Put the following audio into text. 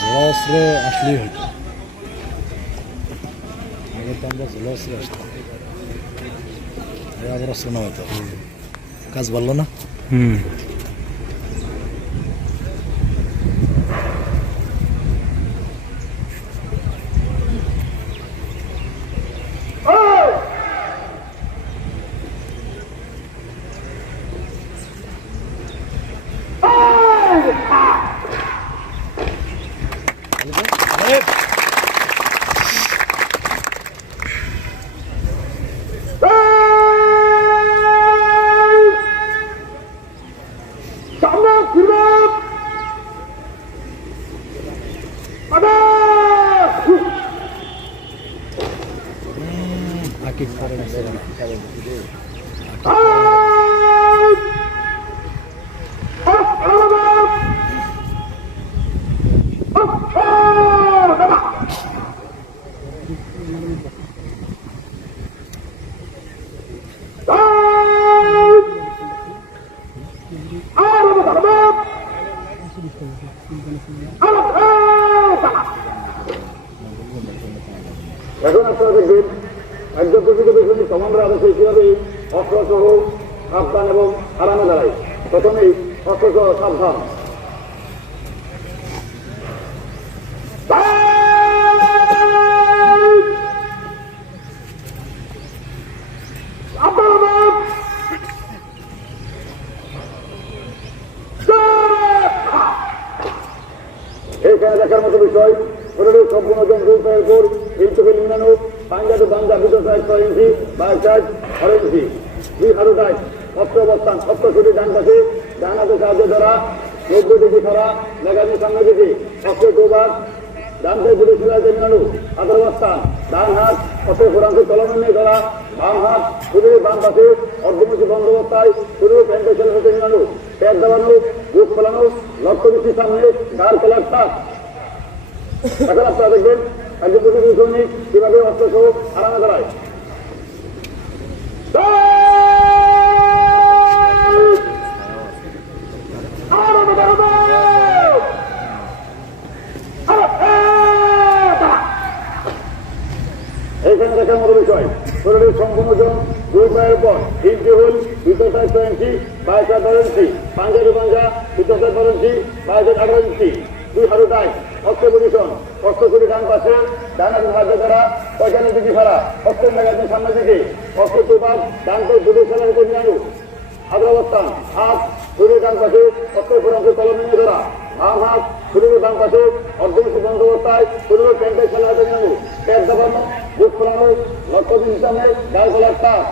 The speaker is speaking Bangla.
ঝোড়া অস্ত্রে আসলেই হইতো। আগে তো আমরা ঝোড়া অস্ত্রে আসতাম, আবার অস্ত্র না হতো, কাজ ভালো না। আকিব করেন এখন আপনারা দেখবেন একজন প্রকৃত পেছনে সমানরা আদেশে কীভাবে অস্ত্রসহ সাবধান এবং আরামে দাঁড়ায়। প্রথমেই অস্ত্রসহ সাবধান, এইখানে দেখার মতো বিষয় সম্পূর্ণ জন রূপের উপর ইলতুফিল মিনানু পাঞ্জাবি বাঞ্জা ভিতর সাইড 6 ইঞ্চি বাইর সাইড 6 ইঞ্চি, 2 হারু টাইট, অস্ত্র অবস্থান, অস্ত্র ছুটি ডান পাশে, ডান হাতে সাহায্যে ধরা 90 ডিগ্রি খরা, মেগাজি সামনে দিকে, অস্ত্র দুবার, ডান থেকে গুলি ছিলাতে মিনানু হাতের অবস্থান, ডান হাত অস্ত্র ফোরাংশ তলমে নিয়ে ধরা, বাম হাত শরীরের বাম পাশে অর্ধমুখী বন্ধ অবস্থায়, শরীর প্যান্টের ছেলে হতে মিনানু, পেট দাবানো, বুক ফোলানো, লক্ষ্য বেশি সামনে, গাল কলার টাক। এখন আপনারা দেখবেন একজন প্রতিনিধি সৈনিক কিভাবে অস্ত্র সহ আরামে দাঁড়ায়। এইখানে দেখার মতো বিষয়, শরীরের সম্পূর্ণ জন 2 পায়ের পর ইঞ্চি হুল ভিতর সাইড 6 ইঞ্চি, বাইর সাইড 12 ইঞ্চি, পাঞ্জাবি পাঞ্জা ভিতর সাইড 12 ইঞ্চি, বাইর সাইড 18 ইঞ্চি, 2 হারু টাইট, অস্ত্র পজিশন, অস্ত্র ছুটি ডান পাশে, ডান হাতে সাহায্য করা 55 ডিগ্রি ফেরা, অস্ত্রের মেগাজিন সামনে দিকে, অস্ত্র দুবার, ডান পাশে দুটো সেনা হতে মিলানো, হাতের অবস্থান, হাত শরীরের ডান পাশে, অস্ত্রের ফোরাংশ কলমে নিয়ে ধরা, বাম হাত শরীরের বাম পাশে অর্ধমুখী বন্ধ অবস্থায়, শরীরের প্যান্টের সেনা হতে মিলানো, পেট দাবানো, বুক ফোলানো, লক্ষ্য দিন সামনে, গাল গলার টাক।